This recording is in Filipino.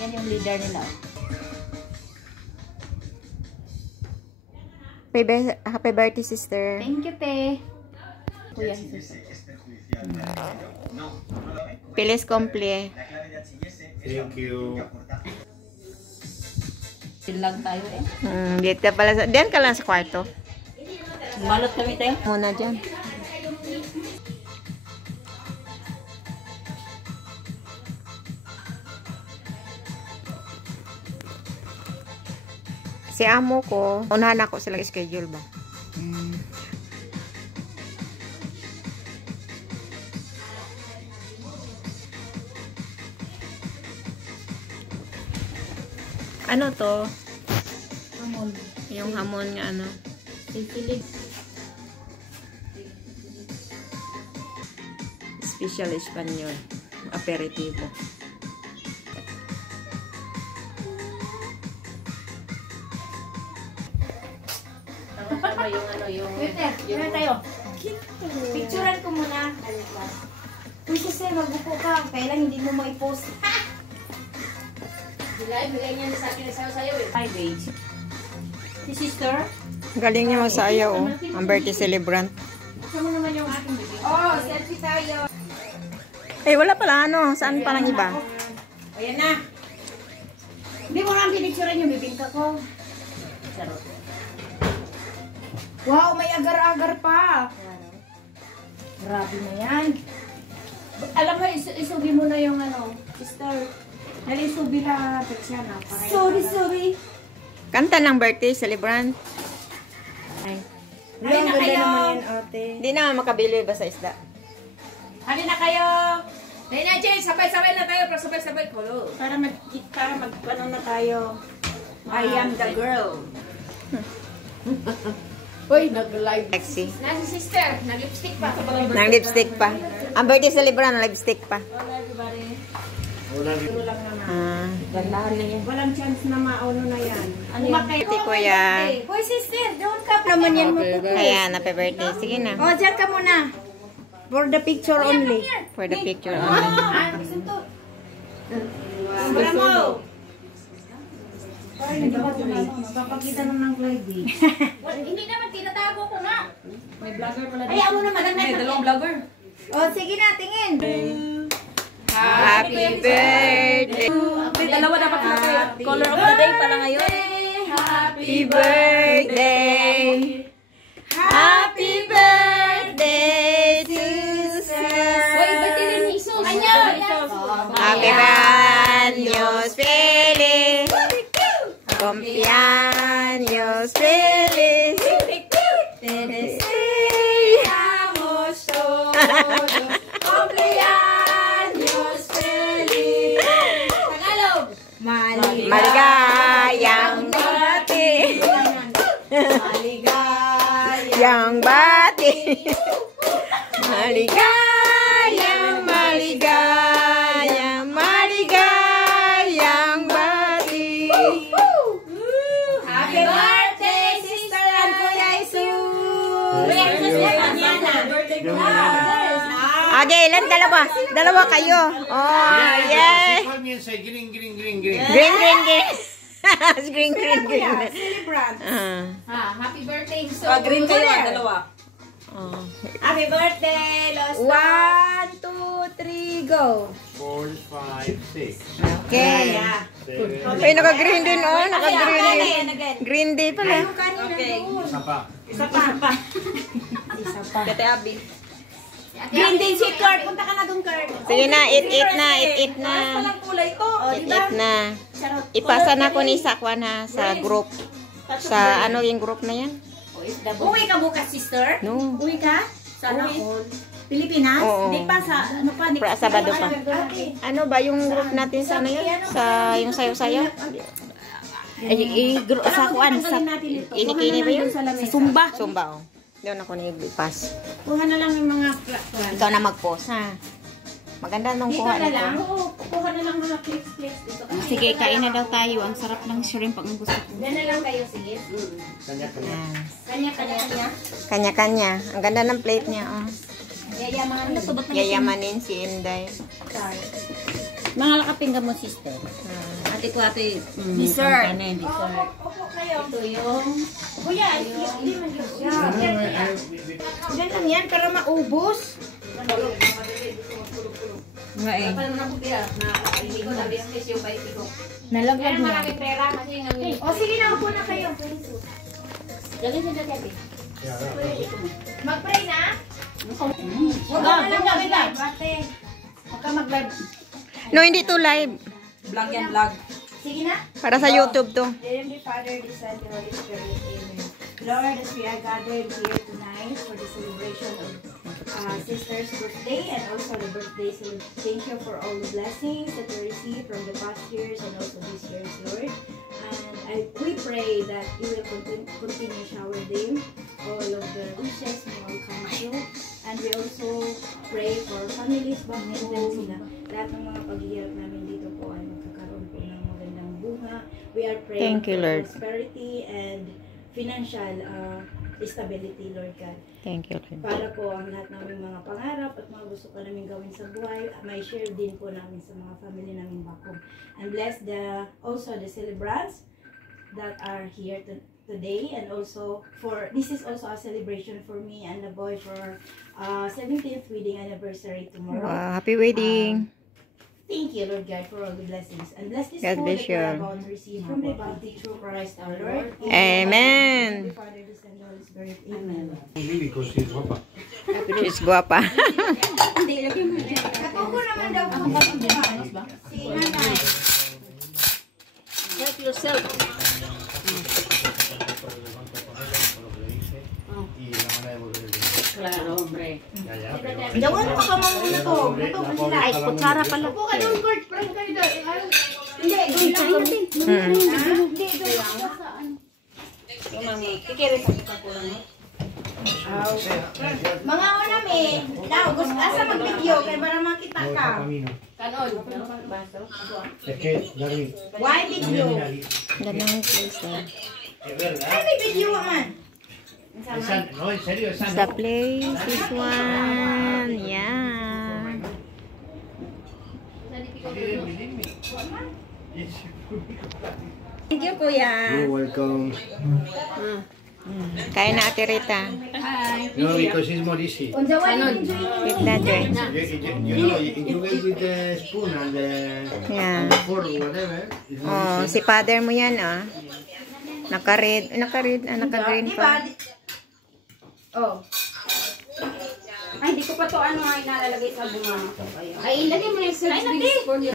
Yan yung leader nila. Happy birthday, sister. Thank you, te. Kuya. Pilis komple. Thank you. Silag tayo eh. Dito pala. Diyan ka lang sa kwarto. Malot kami tayo. Muna dyan. Si amo ko, unahan ako silang schedule ba? Ano to? Hamon. Yung hamon nga ano? Silig. Special Espanyol. Aperitivo. Tama yung ano yung... Wait tayo. Picturean ko muna. Uy, sister, magbuko ka. Kailan hindi mo ma-post. Bigay niya sa akin sayo eh. Hi, babe. Si sister? Galing niya magsayaw, oh. Ang birthday celebrant. Saan mo naman yung aking bibig? Oh, selfie tayo. Eh, wala pala ano. Saan pa lang iba? Ayan na. Hindi mo lang pinicturean yung bibingka ko. Charot. Wow, may agar-agar pa. Grabe na yan. Alam mo, isubi mo na yung ano, sister. Dali isubi na, Petsiana. Sorry. Kanta ng birthday celebrant. Ay. Halina na kayo. ate. Hindi naman makabili ba sa isda? Halina na kayo. Nena, Jane, sabay-sabay na tayo. Pero sabay-sabay ko. Para mag-ano na tayo. I am the girl. Uy, nag-live. Sexy. Nasi sister, nag-lipstick pa. Nang lipstick pa. Ang birthday celebrant, ang lipstick pa. Hello everybody. Wala rin. Ito lang naman. Gandahan na yan. Walang chance na mauno na yan. Ano yan? Birthday kuya. Hoy sister, doon ka naman yan mo. Ayan, happy birthday. Sige na. Oh, dyan ka muna. For the picture only. For the picture only. Ah, gusto to. Wala mo. Hindi ba ito na? Papakita naman ng lady. Hindi naman, tinatago ko nga. May vlogger pala dito. Ayaw mo naman. May dalawang vlogger. Oh, sige na, tingin. Happy birthday. Dalawa dapat natin. Color of the day pala ngayon. Happy birthday. Happy birthday to sir. Uy, ba't yun ni Jesus? Happy años feliz. Cumpleaños feliz. Te deseamos todos cumpleaños feliz. Tagalog. Maligayang bati. Maligayang bati. Maligayang, maligayang, maligayang bati. Happy birthday, sister and Kuya Jesus. Okay, ilan? Dalawa kayo. Oh, yay! Green. Green. Green. Celebrant. Happy birthday. So, Green kayo ang dalawa. Oh. Happy birthday, Los. 1, 2, 3, go. 4, 5, 6. Okay. Yeah. Ay, naka-green din, oh. Naka-green din. Again. Green day pala. Okay. Isa pa. Isa pa. Kate Abi. Green din si Kurt. Punta ka na dun, Kurt. Sige na, eat na. Walang kulay to. Oh, diba? Eat na. Ipasa na ko ni Sakwan ha, sa group. Sa ano yung group na yan? Uwi ka bukas, sister? No. Uwi ka? Sana all. Pilipinas? Oo. Hindi pa sa, ano pa? Sabado pa. Okay. Ano ba yung group natin sa ano yan? Sa yung sayo-sayo? Sa kuan, sa Kinikini ba yun? Sa Sumba. Sumba, oh. Doon ako nag-pass. Kuha na lang yung mga kuan. Ikaw na mag-post, ha? Maganda nung Dito kuha na lang. nito. Oo, kuha na lang mga clips dito. Sige, kain na daw tayo. Ang sarap ng shrimp ang gusto ko. Diyan na lang kayo, sige. Kanya-kanya. Yan. Kanya-kanya. Kanya-kanya. Ang ganda ng plate niya, oh. Yayamanin. Yayamanin si Inday. Mga lakapin ka mo, sister. At Ate ko ate. Dessert. Dessert. Opo kayo. Ito yung... Kuya, hindi man yun. Yan lang yan, para maubos. Nga eh. Paano na ko tira? Hindi ko na business yung bait ko. Nalaglag Kaya na. maraming pera kasi nga... O sige na, upo na kayo. Lagay siya dyan, Ate. Mag-pray na? Huwag ka na lang mag-live, ate. Huwag ka mag-live. No, hindi to live. Vlog yan, vlog. Sige na. Para sa YouTube to. Dear Heavenly Father, the Son, the Holy Spirit, Amen. Lord, as we are gathered here tonight for the celebration of Sister's birthday and also the birthday celebration, thank you for all the blessings that we received from the past years and also this year's, Lord. And we pray that you will continue shower them all of the wishes may all come true. And we also pray for families back home na lahat ng mga paghihirap namin dito po ay magkakaroon po ng magandang bunga. We are praying Thank you, for Lord. prosperity and financial stability, Lord God. Thank you, Lord. Para po ang lahat naming mga pangarap at mga gusto pa namin gawin sa buhay, may share din po namin sa mga family namin back home. And bless also the celebrants that are here today, and also this is also a celebration for me and the boy for 17th wedding anniversary tomorrow. Wow, happy wedding. Thank you, Lord God, for all the blessings. And bless this God food bless that we are you. about to receive from the bounty through Christ our Lord. Amen. The Father, the Son, the Holy Spirit. Amen. Because she's guapa. She's guwapa. Ako naman daw po. Si Nanay. Help yourself. Y la van a devolver el dinero. Claro, hombre. Ya, ya, pero... Dawan mo ka mamuto. Muto pa sila. Ay, kutsara pala. Upo ka doon, Kurt. Prank kayo doon. Hindi, doon lang natin. Hindi, doon lang. Kikiris ako pa po lang. Mga unami. Now, gusto asa mag-video kaya para makita ka. Camino. Kanon. Baso. Es que, Darwin, Why video? mira mi nariz. Ganang place eh. Es verdad. Ay, may video man. Esa, no, en serio, esa The no. place, this one. Yeah. Believe me. Yes. Thank you, kuya. You're welcome. Kaya na Ate Rita. No, because it's more easy. Unsa wala enjoy With that joy. You know, you get with the spoon and the Yeah. fork, whatever. It's Oh, more easy. si father mo yan ah. Naka-red, naka-green Diba? pa. Oh. Ay, hindi ko pa to ano nga inalalagay sa bunga. Ay, ilagay mo yung 6 weeks for